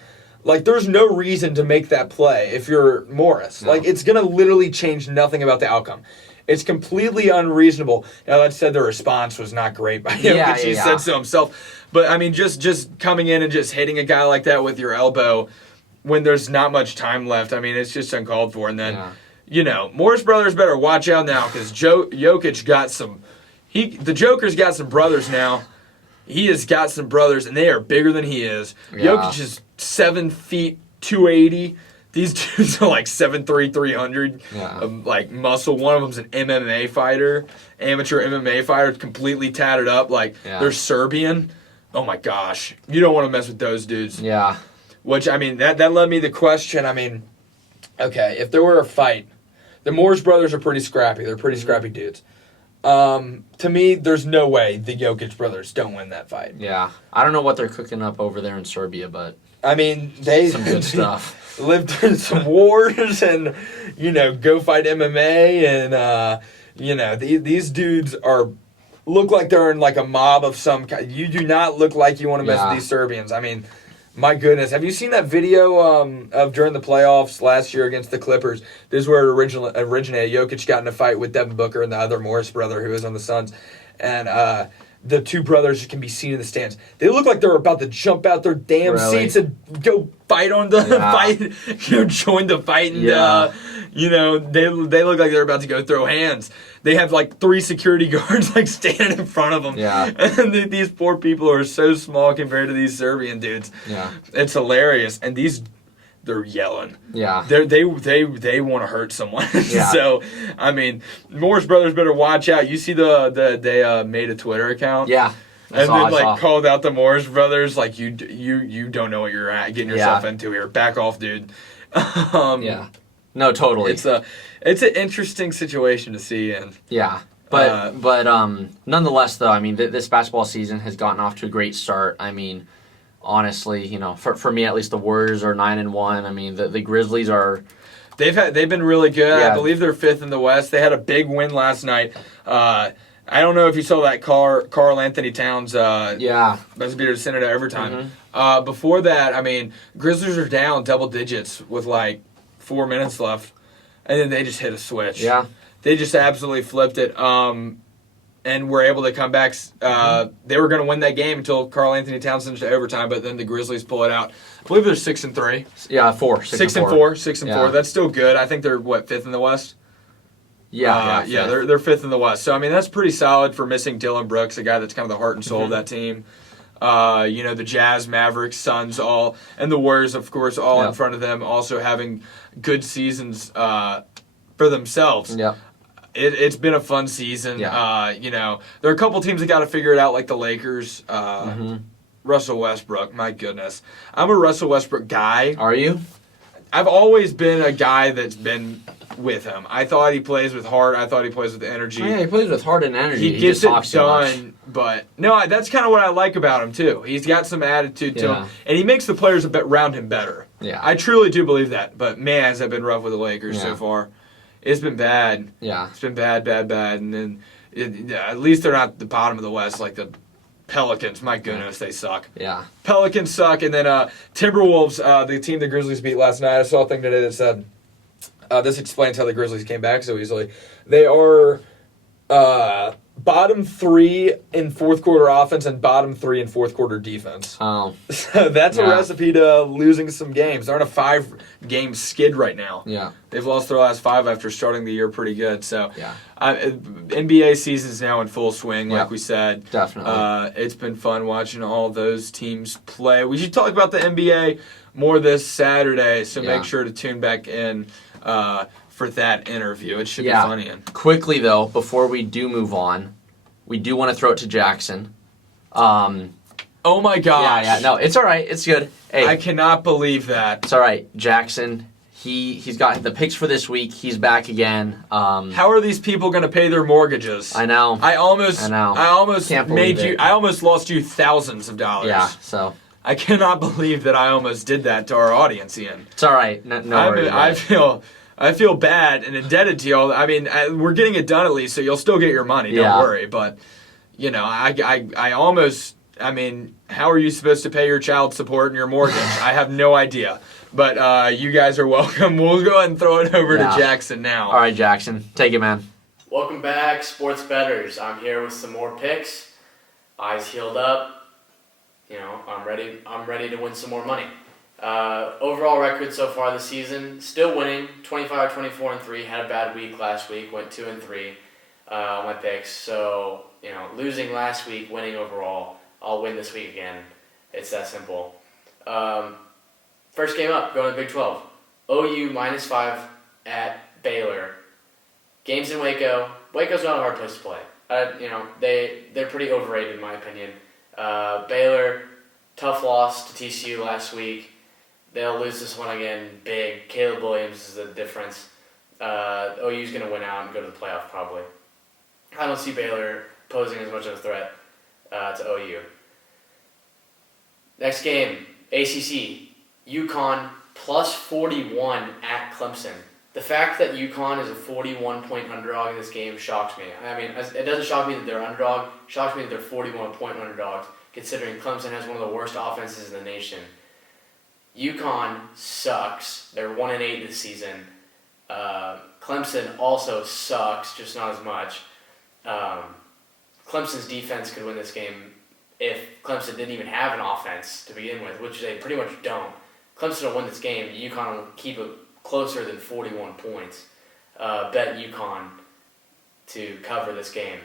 Like, there's no reason to make that play if you're Morris. No. Like, it's going to literally change nothing about the outcome. It's completely unreasonable. Now, that said, the response was not great by Jokic. He said so himself. But, I mean, just coming in and just hitting a guy like that with your elbow when there's not much time left, I mean, it's just uncalled for. And then, Morris Brothers better watch out now because Jokic got some – the Joker's got some brothers now. He has got some brothers, and they are bigger than he is. Yeah. Jokic is 7 feet, 280. These dudes are like 7'3", 300, like muscle. One of them's an MMA fighter, amateur MMA fighter, completely tatted up. They're Serbian. Oh, my gosh. You don't want to mess with those dudes. Yeah. Which, I mean, that led me to the question, I mean, okay, if there were a fight, the Morris brothers are pretty scrappy. They're pretty scrappy dudes. To me, there's no way the Jokic brothers don't win that fight. Yeah. I don't know what they're cooking up over there in Serbia, but I mean, some good stuff. Lived through some wars and, go fight MMA and, these dudes look like they're in like a mob of some kind. You do not look like you want to mess with these Serbians. I mean, my goodness. Have you seen that video of during the playoffs last year against the Clippers? This is where it originated. Jokic got in a fight with Devin Booker and the other Morris brother who was on the Suns. And the two brothers can be seen in the stands. They look like they're about to jump out their damn seats and go fight on the fight, join the fight. And, they look like they're about to go throw hands. They have like 3 security guards like standing in front of them. Yeah. And these poor people are so small compared to these Serbian dudes. Yeah. It's hilarious. And they're yelling. Yeah. They want to hurt someone. Yeah. So, I mean, Morris brothers better watch out. You see they made a Twitter account. Yeah. And then called out the Morris brothers like you don't know what you're getting yourself into here. Back off, dude. Yeah. No, totally. It's an interesting situation to see in. Yeah. But nonetheless, though, I mean, this basketball season has gotten off to a great start. I mean, honestly, for me at least, the Warriors are 9-1. I mean, the Grizzlies are. They've been really good. Yeah. I believe they're 5th in the West. They had a big win last night. I don't know if you saw that Karl Anthony Towns. Buzzer beater to center to overtime. Mm-hmm. Before that, I mean, Grizzlies are down double digits with like 4 minutes left, and then they just hit a switch. Yeah, they just absolutely flipped it. And were able to come back. They were going to win that game until Karl Anthony Towns into overtime, but then the Grizzlies pull it out. I believe they're 6-3. Yeah, 4. 6-4. That's still good. I think they're 5th in the West. Yeah, they're 5th in the West. So I mean, that's pretty solid for missing Dylan Brooks, a guy that's kind of the heart and soul of that team. The Jazz, Mavericks, Suns, and the Warriors, of course, all in front of them, also having good seasons for themselves. Yeah. It's been a fun season. Yeah. There are a couple teams that got to figure it out, like the Lakers. Russell Westbrook, my goodness. I'm a Russell Westbrook guy. Are you? I've always been a guy that's been with him. I thought he plays with heart. I thought he plays with energy. Oh, yeah, he plays with heart and energy. He gets it done, but no, that's kind of what I like about him too. He's got some attitude to him, and he makes the players around him better. Yeah, I truly do believe that. But man, has that been rough with the Lakers so far. It's been bad. Yeah, it's been bad, and then at least they're not the bottom of the West like the Pelicans. My goodness, they suck. Yeah, Pelicans suck, and then Timberwolves, the team the Grizzlies beat last night. I saw a thing today that said. This explains how the Grizzlies came back so easily. They are bottom 3 in fourth quarter offense and bottom 3 in fourth quarter defense. Oh. So that's a recipe to losing some games. They're on a 5-game skid right now. Yeah. They've lost their last 5 after starting the year pretty good. So NBA season's now in full swing, like we said. Definitely. It's been fun watching all those teams play. We should talk about the NBA more this Saturday, so make sure to tune back in for that interview. It should be funny. Quickly, though, before we do move on, we do want to throw it to Jackson. Oh, my gosh. Yeah. No, it's all right. It's good. Hey, I cannot believe that. It's all right. Jackson, he's got the picks for this week. He's back again. How are these people going to pay their mortgages? I know. I almost I almost lost you thousands of dollars. Yeah, so... I cannot believe that I almost did that to our audience, Ian. It's all right. No worries. I feel bad and indebted to y'all. I mean, we're getting it done at least, so you'll still get your money. Don't worry. But, I almost, how are you supposed to pay your child support and your mortgage? I have no idea. But you guys are welcome. We'll go ahead and throw it over to Jackson now. All right, Jackson. Take it, man. Welcome back, sports bettors. I'm here with some more picks. Eyes healed up. I'm ready to win some more money. Overall record so far this season, still winning. 25, 24, and 3. Had a bad week last week. Went 2 and 3 on my picks. So losing last week, winning overall. I'll win this week again. It's that simple. First game up, going to the Big 12. OU -5 at Baylor. Games in Waco. Waco's not a hard place to play. They're pretty overrated in my opinion. Baylor, tough loss to TCU last week. They'll lose this one again big. Caleb Williams is the difference. OU's going to win out and go to the playoff probably. I don't see Baylor posing as much of a threat to OU. Next game, ACC. UConn +41 at Clemson. The fact that UConn is a 41-point underdog in this game shocks me. I mean, it doesn't shock me that they're underdog. It shocks me that they're 41-point underdogs, considering Clemson has one of the worst offenses in the nation. UConn sucks. They're 1-8 this season. Clemson also sucks, just not as much. Clemson's defense could win this game if Clemson didn't even have an offense to begin with, which they pretty much don't. Clemson will win this game. UConn will keep it closer than 41 points. Bet UConn to cover this game.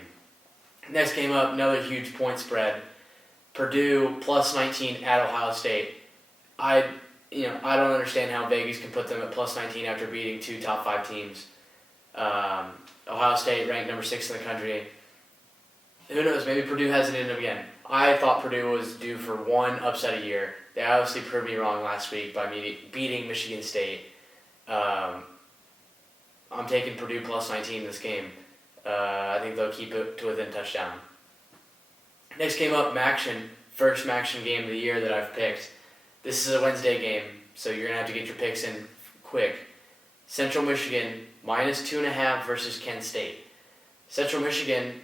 Next game up, another huge point spread. Purdue +19 at Ohio State. I don't understand how Vegas can put them at +19 after beating 2 top 5 teams. Ohio State ranked number 6 in the country. Who knows? Maybe Purdue has it in them again. I thought Purdue was due for one upset a year. They obviously proved me wrong last week by beating Michigan State. I'm taking Purdue +19 this game. I think they'll keep it to within touchdown. Next game up, Maction. First Maction game of the year that I've picked. This is a Wednesday game, so you're going to have to get your picks in quick. Central Michigan -2.5 versus Kent State. Central Michigan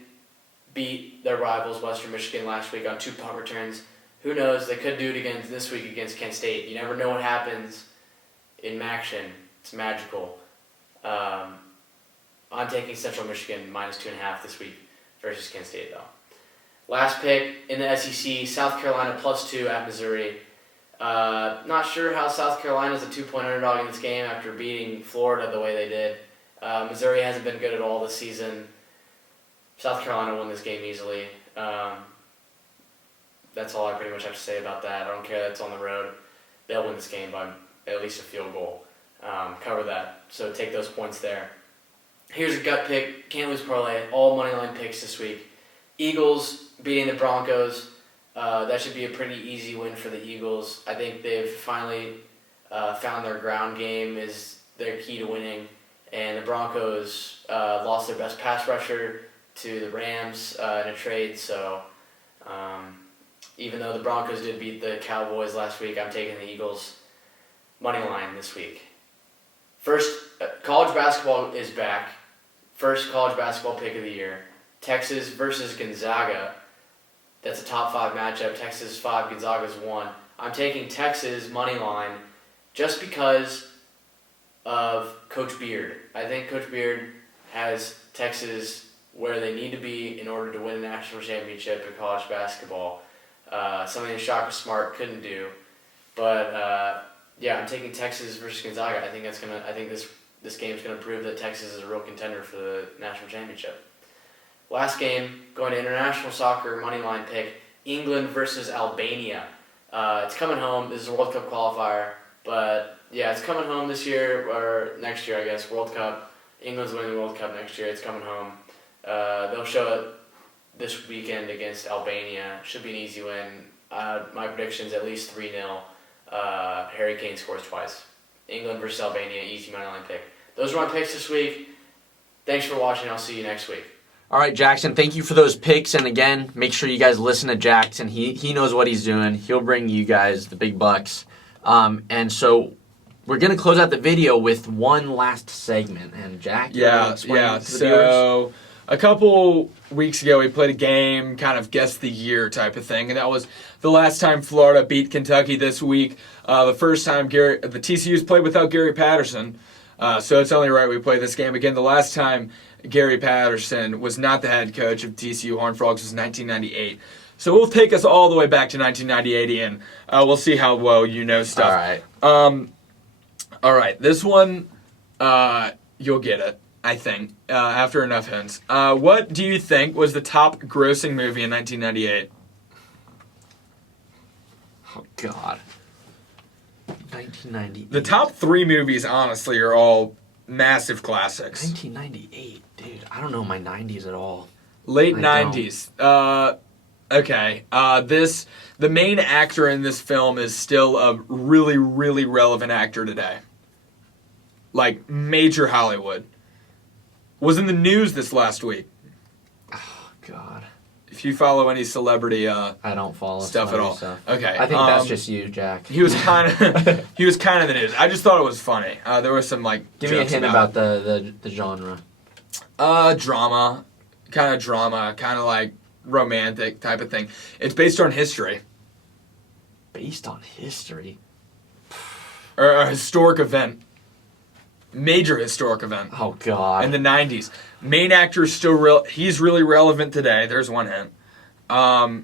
beat their rivals, Western Michigan, last week on 2 punt returns. Who knows? They could do it again this week against Kent State. You never know what happens in Maction. It's magical. I'm taking Central Michigan -2.5 this week versus Kent State, though. Last pick in the SEC, South Carolina +2 at Missouri. Not sure how South Carolina is a 2-point underdog in this game after beating Florida the way they did. Missouri hasn't been good at all this season. South Carolina won this game easily. That's all I pretty much have to say about that. I don't care that it's on the road. They'll win this game by at least a field goal. Cover that. So take those points there. Here's a gut pick. Can't lose parlay. All moneyline picks this week. Eagles beating the Broncos. That should be a pretty easy win for the Eagles. I think they've finally found their ground game is their key to winning. And the Broncos lost their best pass rusher to the Rams in a trade. So even though the Broncos did beat the Cowboys last week, I'm taking the Eagles money line this week. First, college basketball is back. First college basketball pick of the year. Texas versus Gonzaga. That's a top 5 matchup. Texas 5, Gonzaga's 1. I'm taking Texas money line just because of Coach Beard. I think Coach Beard has Texas where they need to be in order to win a national championship in college basketball. Something that Shaka Smart couldn't do. But I'm taking Texas versus Gonzaga. I think this game's gonna prove that Texas is a real contender for the national championship. Last game, going to international soccer, money line pick, England versus Albania. It's coming home. This is a World Cup qualifier. But, yeah, it's coming home this year, or next year, I guess, World Cup. England's winning the World Cup next year. It's coming home. They'll show it this weekend against Albania. Should be an easy win. My prediction's at least 3-0. Harry Kane scores twice. England versus Albania, easy money line pick. Those are my picks this week. Thanks for watching. I'll see you next week. All right, Jackson, thank you for those picks. And again, make sure you guys listen to Jackson. He knows what he's doing. He'll bring you guys the big bucks. And so we're going to close out the video with one last segment. And Jack, so a couple weeks ago we played a game, kind of guess the year type of thing. And that was the last time Florida beat Kentucky this week. The first time the TCU's played without Gary Patterson. So it's only right we play this game again. The last time Gary Patterson was not the head coach of TCU Horned Frogs was 1998. So we'll take us all the way back to 1998, and we'll see how well you know stuff. All right. This one, you'll get it, I think, after enough hints. What do you think was the top grossing movie in 1998? Oh, God. 1998. The top 3 movies, honestly, are all massive classics. 1998, dude. I don't know my 90s at all. Late 90s. Okay. The main actor in this film is still a really, really relevant actor today. Like, major Hollywood. Was in the news this last week. Oh, God. If you follow any celebrity I don't follow stuff at all. Stuff. Okay. I think that's just you, Jack. He was kind of the news. I just thought it was funny. There was some give me a hint about the genre. Drama, kind of like romantic type of thing. It's based on history. Based on history? Or a historic event. Major historic event. Oh, God. In the 90s. Main actor is still real. He's really relevant today. There's one hint. I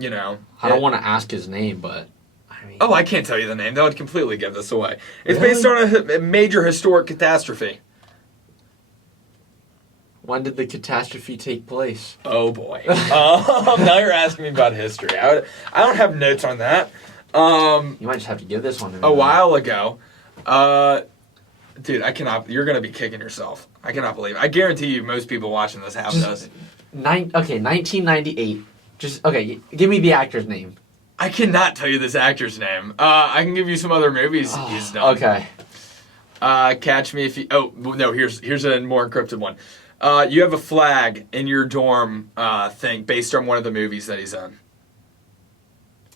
don't want to ask his name, but I mean. Oh, I can't tell you the name. That would completely give this away. It's based on a major historic catastrophe. When did the catastrophe take place? Oh, boy. Now you're asking me about history. I don't have notes on that. You might just have to give this one to me. A while ago. Dude, I cannot. You're gonna be kicking yourself. I cannot believe it. I guarantee you, most people watching this have this. 1998. Give me the actor's name. I cannot tell you this actor's name. I can give you some other movies he's done. Okay. Catch Me If You. Oh no, here's a more encrypted one. You have a flag in your dorm thing based on one of the movies that he's in.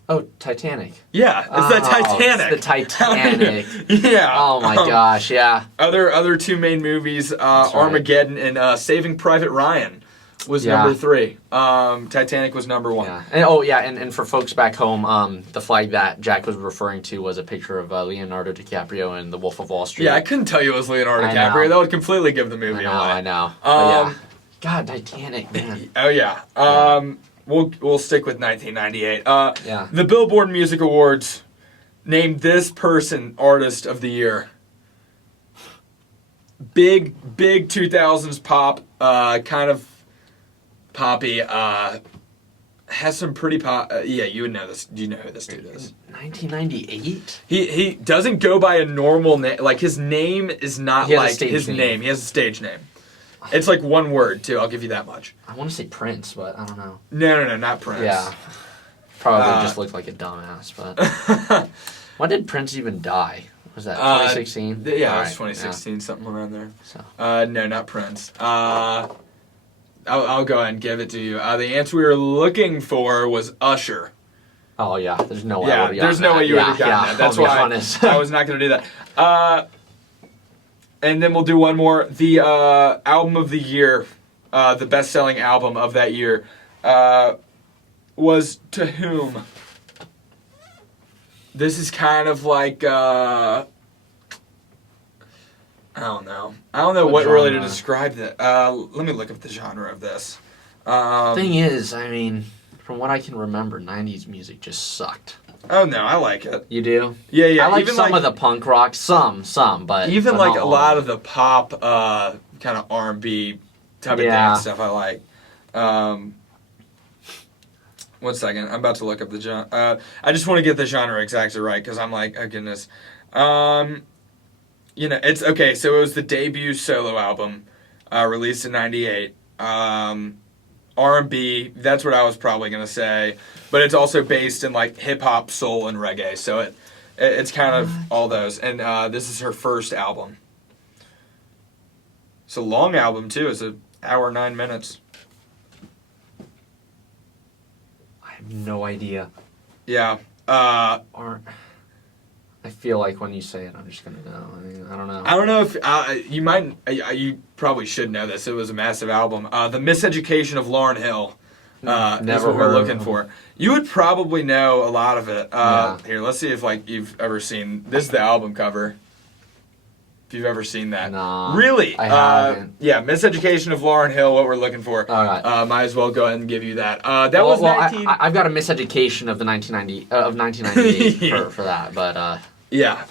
Oh, Titanic. Yeah, it's the Titanic. It's the Titanic. Yeah. Oh my gosh, yeah. Other 2 main movies, Armageddon and Saving Private Ryan was number 3. Titanic was number 1. Yeah. And for folks back home, the flag that Jack was referring to was a picture of Leonardo DiCaprio in The Wolf of Wall Street. Yeah, I couldn't tell you it was Leonardo DiCaprio. That would completely give the movie away. I know. Yeah. God, Titanic, man. Oh yeah. We'll stick with 1998. The Billboard Music Awards named this person Artist of the Year. Big 2000s pop, kind of poppy. Has some pretty pop. Yeah, you would know this. Do you know who this dude is? 1998. He doesn't go by a normal name. Like his name is not like his name. He has a stage name. It's like one word, too. I'll give you that much. I want to say Prince, but I don't know. No, not Prince. Yeah. Probably just looked like a dumbass, but... When did Prince even die? Was that 2016? Yeah, it was 2016, something around there. So. No, not Prince. I'll go ahead and give it to you. The answer we were looking for was Usher. Oh, yeah. There's no way there's no way you would have gotten that. That's why I was not going to do that. And then we'll do one more. The album of the year, the best-selling album of that year, was To Whom? This is kind of like, I don't know. I don't know what really to describe that. Let me look up the genre of this. Thing is, I mean, from what I can remember, 90s music just sucked. Oh, no, I like it. You do? Yeah. I like some of the punk rock, some, but... Even but like a lot of the pop, kind of R&B type of dance stuff I like. 1 second, I'm about to look up the genre. I just want to get the genre exactly right, because I'm like, oh goodness. It's, okay, so it was the debut solo album, released in 98. R&B, that's what I was probably going to say. But it's also based in like hip-hop, soul, and reggae. So it's kind of all those. And this is her first album. It's a long album, too. It's an hour, 9 minutes. I have no idea. Yeah. I feel like when you say it, I'm just going to know. I mean, I don't know. I don't know if you might. You probably should know this. It was a massive album. The Miseducation of Lauryn Hill. Is what we're looking for. You would probably know a lot of it. Here, let's see if like you've ever seen. This is the album cover. If you've ever seen that. Nah, really? I haven't. Yeah, Miseducation of Lauryn Hill, what we're looking for. All right. Might as well go ahead and give you that. That was 19... I've got a Miseducation of 1998 for that, but... Yeah.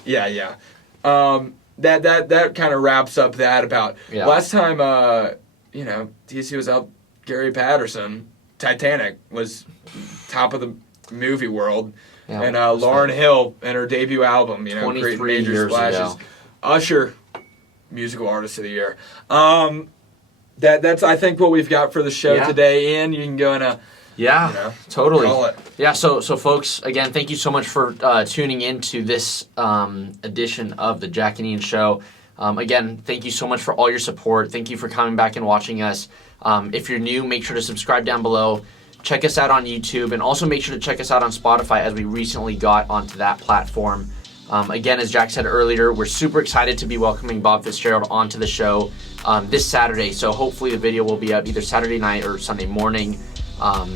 That kind of wraps up that about... Yeah. Last time, TCU was out, Gary Patterson, Titanic, was top of the movie world. Yeah, and Lauryn Hill and her debut album, 23 great major years splashes. ago. Usher, musical artist of the year. That's I think what we've got for the show today. Ian, you can go and totally. call it. Yeah, so folks, again, thank you so much for tuning in to this edition of the Jack and Ian Show. Again, thank you so much for all your support. Thank you for coming back and watching us. If you're new, make sure to subscribe down below. Check us out on YouTube, and also make sure to check us out on Spotify, as we recently got onto that platform. Again, as Jack said earlier, we're super excited to be welcoming Bob Fitzgerald onto the show this Saturday. So hopefully the video will be up either Saturday night or Sunday morning. But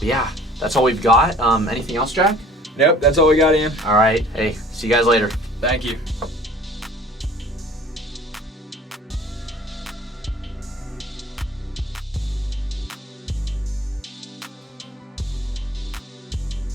yeah, that's all we've got. Anything else, Jack? Nope, that's all we got, Ian. All right. Hey, see you guys later. Thank you.